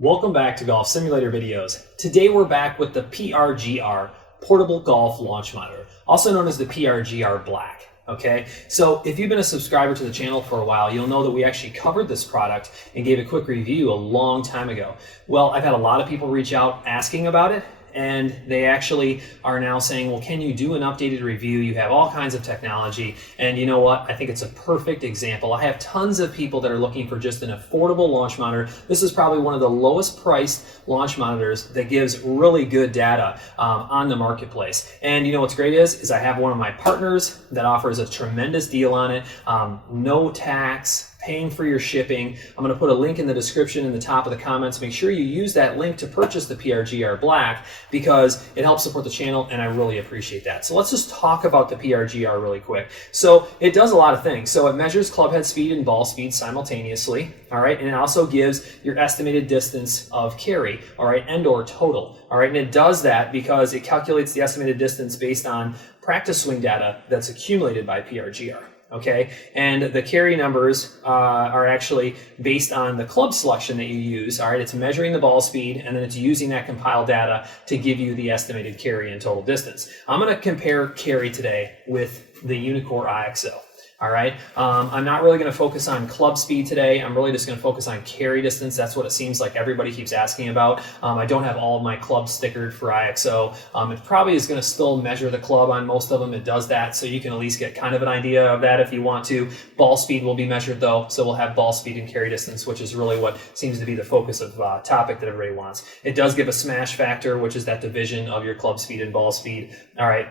Welcome back to Golf Simulator videos. Today we're back with the PRGR, Portable Golf Launch Monitor, also known as the PRGR Black. Okay, so if you've been a subscriber to the channel for a while, you'll know that we actually covered this product and gave a quick review a long time ago. Well, I've had a lot of people reach out asking about it, and they actually are now saying, well, can you do an updated review? You have all kinds of technology. And you know what? I think it's a perfect example. I have tons of people that are looking for just an affordable launch monitor. This is probably one of the lowest priced launch monitors that gives really good data on the marketplace. And you know what's great is I have one of my partners that offers a tremendous deal on it. No tax, paying for your shipping. I'm going to put a link in the description in the top of the comments. Make sure you use that link to purchase the PRGR Black because it helps support the channel and I really appreciate that. So let's just talk about the PRGR really quick. So it does a lot of things. So it measures club head speed and ball speed simultaneously, all right? And it also gives your estimated distance of carry, all right, and or total, all right? And it does that because it calculates the estimated distance based on practice swing data that's accumulated by PRGR. Okay, and the carry numbers are actually based on the club selection that you use. All right, it's measuring the ball speed and then it's using that compiled data to give you the estimated carry and total distance. I'm going to compare carry today with the UNEEKOR IXO. All right, I'm not really going to focus on club speed today. I'm really just going to focus on carry distance. That's what it seems like everybody keeps asking about. I don't have all of my clubs stickered for IXO. It probably is going to still measure the club on most of them. It does that, so you can at least get kind of an idea of that if you want to. Ball speed will be measured though, so we'll have ball speed and carry distance, which is really what seems to be the focus of topic that everybody wants. It does give a smash factor, which is that division of your club speed and ball speed. All right.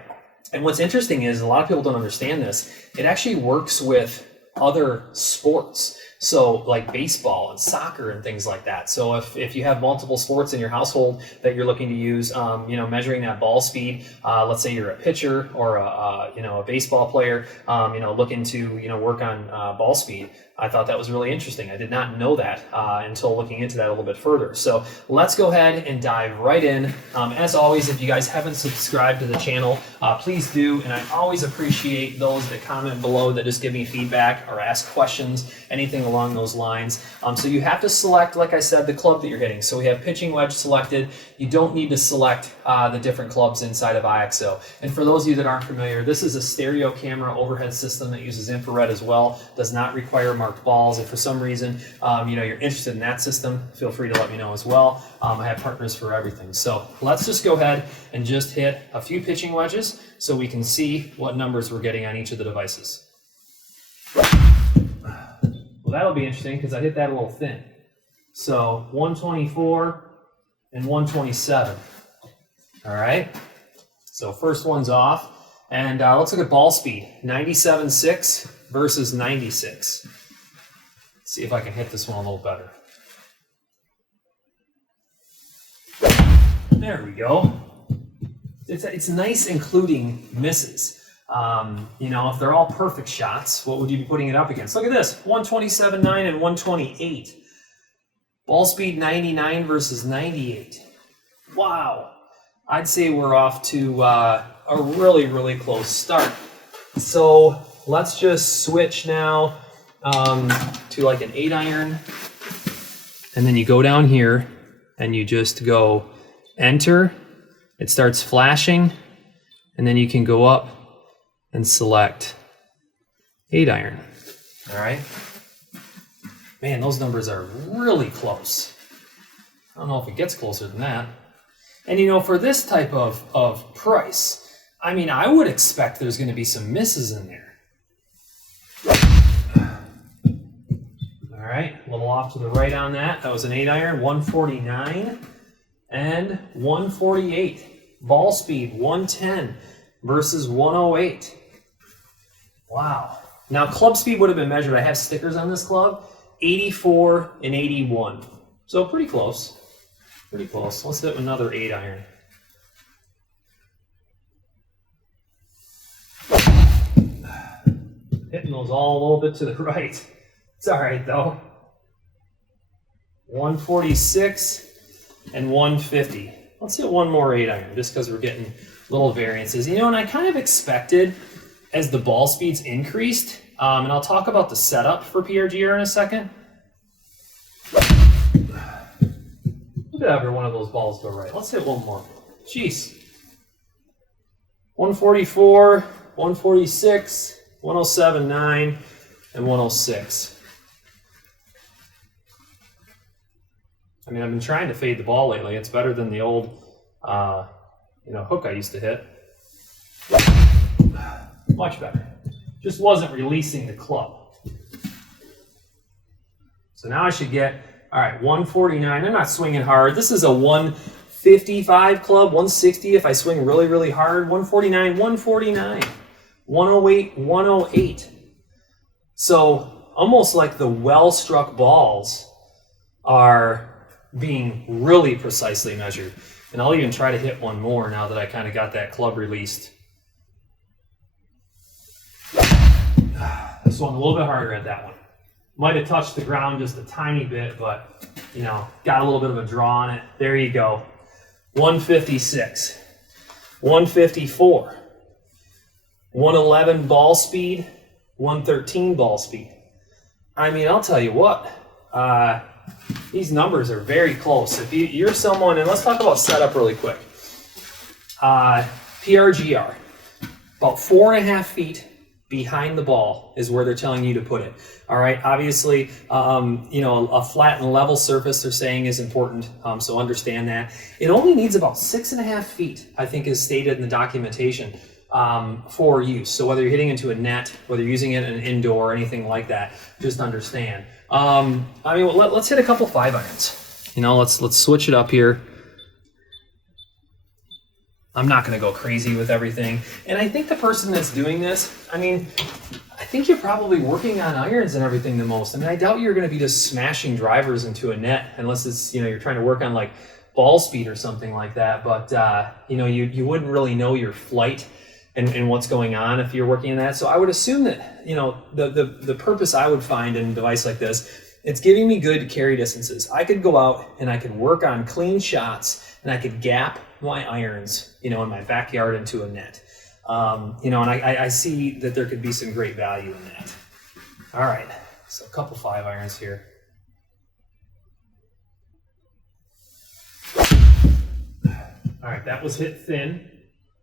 And what's interesting is a lot of people don't understand this. It actually works with other sports. So like baseball and soccer and things like that. So if you have multiple sports in your household that you're looking to use, measuring that ball speed, let's say you're a pitcher or a baseball player, looking to, work on ball speed. I thought that was really interesting. I did not know that until looking into that a little bit further. So let's go ahead and dive right in. As always, if you guys haven't subscribed to the channel, please do. And I always appreciate those that comment below that just give me feedback or ask questions, anything along those lines. So you have to select, like I said, the club that you're hitting. So we have pitching wedge selected. You don't need to select the different clubs inside of IXO. And for those of you that aren't familiar, this is a stereo camera overhead system that uses infrared as well. Does not require marked balls. If for some reason you're interested in that system, feel free to let me know as well. I have partners for everything. So let's just go ahead and just hit a few pitching wedges so we can see what numbers we're getting on each of the devices. Well, that'll be interesting because I hit that a little thin. So 124 and 127. All right. So first one's off. And let's look at ball speed. 97.6 versus 96. Let's see if I can hit this one a little better. There we go. It's nice including misses. If they're all perfect shots, what would you be putting it up against? Look at this, 127.9 and 128. Ball speed 99 versus 98. Wow. I'd say we're off to a really, really close start. So let's just switch now to like an 8-iron. And then you go down here and you just go enter. It starts flashing. And then you can go up and select 8-iron. All right. Man, those numbers are really close. I don't know if it gets closer than that. And for this type of price, I mean, I would expect there's going to be some misses in there. All right, a little off to the right on that. That was an 8-iron, 149 and 148. Ball speed, 110 versus 108. Wow. Now, club speed would have been measured. I have stickers on this club, 84 and 81. So pretty close. Pretty close. Let's hit another 8-iron. Hitting those all a little bit to the right. It's all right, though. 146 and 150. Let's hit one more 8-iron just because we're getting little variances. And I kind of expected as the ball speeds increased, and I'll talk about the setup for PRGR in a second. did ever one of those balls go right? Let's hit one more. Jeez. 144, 146, 107.9, and 106. I mean, I've been trying to fade the ball lately. It's better than the old, hook I used to hit. Much better. Just wasn't releasing the club. So now I should get, all right, 149. I'm not swinging hard. This is a 155 club, 160 if I swing really, really hard. 149, 149. 108, 108. So almost like the well-struck balls are being really precisely measured. And I'll even try to hit one more now that I kind of got that club released. I swung a little bit harder at that one. Might have touched the ground just a tiny bit, but, got a little bit of a draw on it. There you go. 156, 154, 111 ball speed, 113 ball speed. I mean, I'll tell you what, these numbers are very close. If you're someone, and let's talk about setup really quick. PRGR, about 4.5 feet behind the ball is where they're telling you to put it. All right, obviously, a flat and level surface they're saying is important, so understand that. It only needs about 6.5 feet, I think is stated in the documentation, for use. So whether you're hitting into a net, whether you're using it in an indoor or anything like that, just understand. Let's hit a couple 5-irons. Let's switch it up here. I'm not going to go crazy with everything. And I think the person that's doing this, I think you're probably working on irons and everything the most. I doubt you're going to be just smashing drivers into a net unless it's, you're trying to work on like ball speed or something like that. But, you wouldn't really know your flight and what's going on if you're working on that. So I would assume that, the purpose I would find in a device like this, it's giving me good carry distances. I could go out and I could work on clean shots and I could gap my irons, in my backyard into a net. And I see that there could be some great value in that. All right, so a couple 5-irons here. All right, that was hit thin,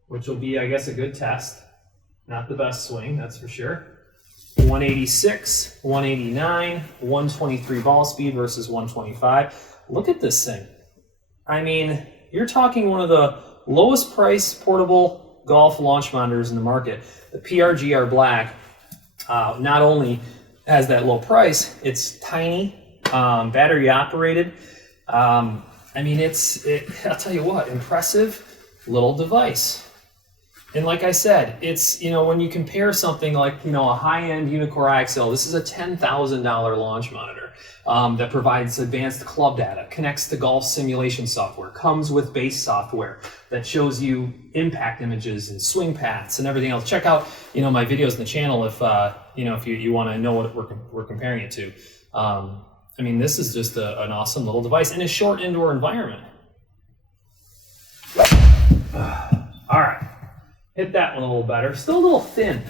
which will be, I guess, a good test. Not the best swing, that's for sure. 186, 189, 123 ball speed versus 125. Look at this thing. You're talking one of the lowest price portable golf launch monitors in the market. The PRGR Black not only has that low price, it's tiny, battery operated. I'll tell you what, impressive little device. And like I said, it's, when you compare something like, a high-end UNEEKOR IXL, this is a $10,000 launch monitor that provides advanced club data, connects to golf simulation software, comes with base software that shows you impact images and swing paths and everything else. Check out, my videos on the channel if, if you want to know what we're comparing it to. This is just an awesome little device in a short indoor environment. All right. Hit that one a little better. Still a little thin.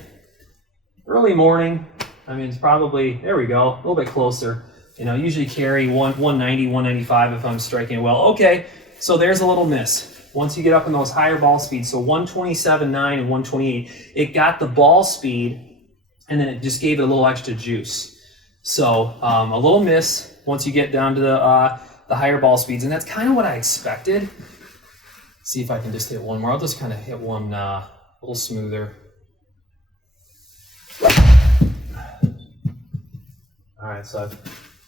Early morning. It's probably, there we go, a little bit closer. Usually carry 190, 195 if I'm striking it well. Okay, so there's a little miss. Once you get up in those higher ball speeds, so 127.9 and 128, it got the ball speed and then it just gave it a little extra juice. So a little miss once you get down to the higher ball speeds, and that's kind of what I expected. See if I can just hit one more. I'll just kind of hit one a little smoother. All right, so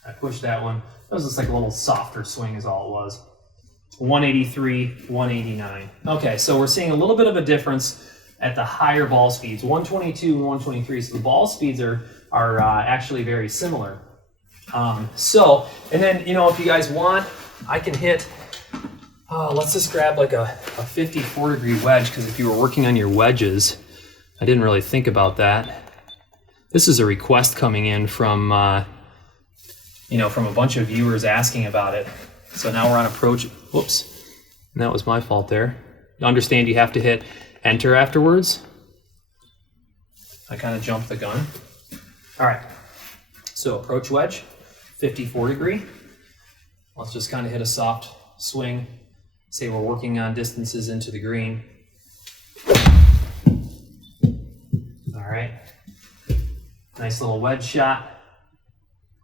I pushed that one. That was just like a little softer swing is all it was. 183, 189. Okay, so we're seeing a little bit of a difference at the higher ball speeds, 122 and 123. So the ball speeds are actually very similar. And then, if you guys want, I can hit, let's just grab like a 54-degree wedge, because if you were working on your wedges, I didn't really think about that. This is a request coming in from, from a bunch of viewers asking about it. So now we're on approach. Whoops, that was my fault there. Understand you have to hit enter afterwards. I kind of jumped the gun. All right, so approach wedge, 54 degree. Let's just kind of hit a soft swing. Say we're working on distances into the green. All right. Nice little wedge shot.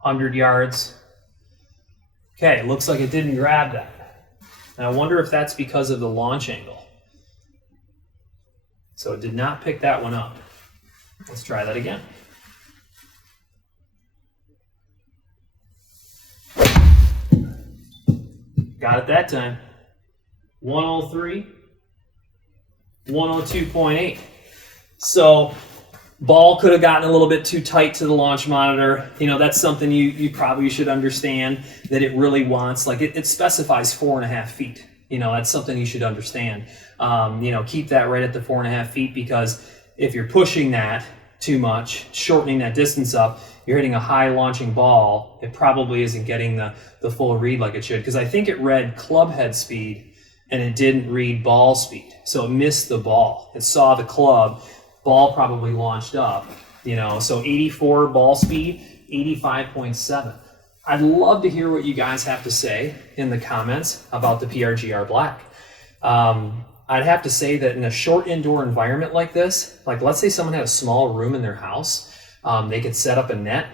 100 yards. Okay, looks like it didn't grab that. And I wonder if that's because of the launch angle. So it did not pick that one up. Let's try that again. Got it that time. 103, 102.8. So ball could have gotten a little bit too tight to the launch monitor. You know, that's something you probably should understand, that it really wants, like it specifies 4.5 feet. You know, that's something you should understand. You know, keep that right at the 4.5 feet, because if you're pushing that too much, shortening that distance up, you're hitting a high launching ball, it probably isn't getting the full read like it should. Because I think it read club head speed and it didn't read ball speed. So it missed the ball. It saw the club, ball probably launched up, you know, so 84 ball speed, 85.7. I'd love to hear what you guys have to say in the comments about the PRGR Black. I'd have to say that in a short indoor environment like this, like let's say someone had a small room in their house, they could set up a net,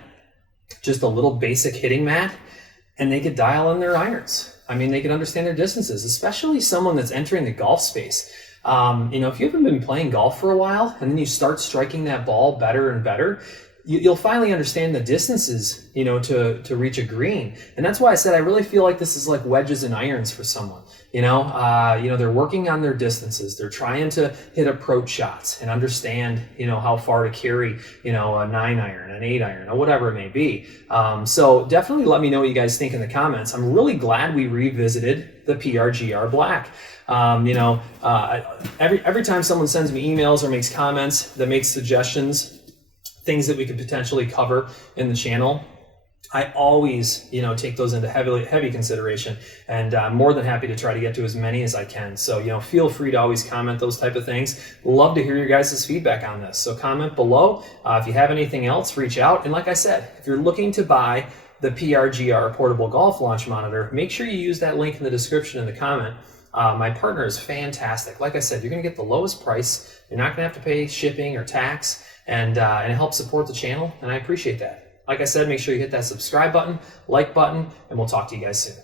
just a little basic hitting mat, and they could dial in their irons. I mean, they could understand their distances, especially someone that's entering the golf space. You know, if you haven't been playing golf for a while and then you start striking that ball better and better, you'll finally understand the distances, you know, to reach a green. And that's why I said I really feel like this is like wedges and irons for someone. You know, they're working on their distances. They're trying to hit approach shots and understand, you know, how far to carry, you know, a 9-iron, an 8-iron, or whatever it may be. So definitely let me know what you guys think in the comments. I'm really glad we revisited the PRGR Black. You know, every time someone sends me emails or makes comments that makes suggestions, things that we could potentially cover in the channel, I always, you know, take those into heavy consideration, and I'm more than happy to try to get to as many as I can. So, you know, feel free to always comment those type of things. Love to hear your guys' feedback on this. So comment below. If you have anything else, reach out. And like I said, if you're looking to buy the PRGR portable golf launch monitor, make sure you use that link in the description in the comment. My partner is fantastic. Like I said, you're going to get the lowest price. You're not going to have to pay shipping or tax, and it helps support the channel, and I appreciate that. Like I said, make sure you hit that subscribe button, like button, and we'll talk to you guys soon.